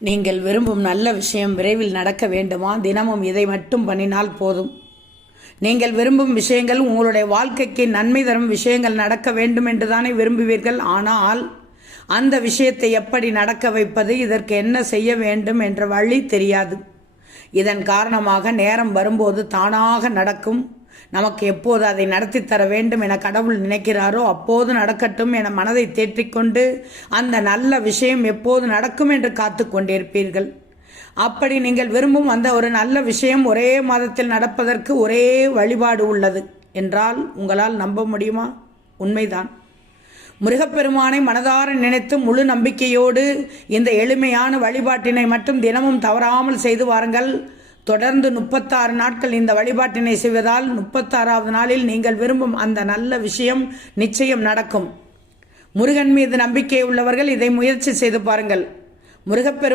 நீங்கள் விரும்பும் நல்ல விஷயம் விரைவில் நடக்க வேண்டுமா? தினமும் இதை மட்டும் பண்ணினால் போதும். நீங்கள் விரும்பும் விஷயங்கள், உங்களுடைய வாழ்க்கைக்கு நன்மை தரும் விஷயங்கள் நடக்க வேண்டும் என்று தானே விரும்புவீர்கள். ஆனால் அந்த விஷயத்தை எப்படி நடக்க வைப்பது, இதற்கு என்ன செய்ய வேண்டும் என்ற வழி தெரியாது. இதன் காரணமாக நேரம் வரும்போது தானாக நடக்கும். நமக்கு எப்போது அதை நடத்தி தர வேண்டும் என கடவுள் நினைக்கிறாரோ அப்போது நடக்கட்டும் என மனதை தேற்றிக்கொண்டு அந்த நல்ல விஷயம் எப்போது நடக்கும் என்று காத்து கொண்டிருப்பீர்கள். அப்படி நீங்கள் விரும்பும் அந்த ஒரு நல்ல விஷயம் ஒரே மாதத்தில் நடப்பதற்கு ஒரே வழிபாடு உள்ளது என்றால் உங்களால் நம்ப முடியுமா? உண்மைதான். முருகப்பெருமானை மனதார நினைத்து முழு நம்பிக்கையோடு இந்த எளிமையான வழிபாட்டினை மட்டும் தினமும் தவறாமல் செய்து வாருங்கள். தொடர்ந்து 36 நாட்கள் இந்த வழிபாட்டினை செய்வதால் 36வது நாளில் நீங்கள் விரும்பும் அந்த நல்ல விஷயம் நிச்சயம் நடக்கும். முருகன் மீது நம்பிக்கை உள்ளவர்கள் இதை முயற்சி செய்து பாருங்கள். முருகப்பெருமான்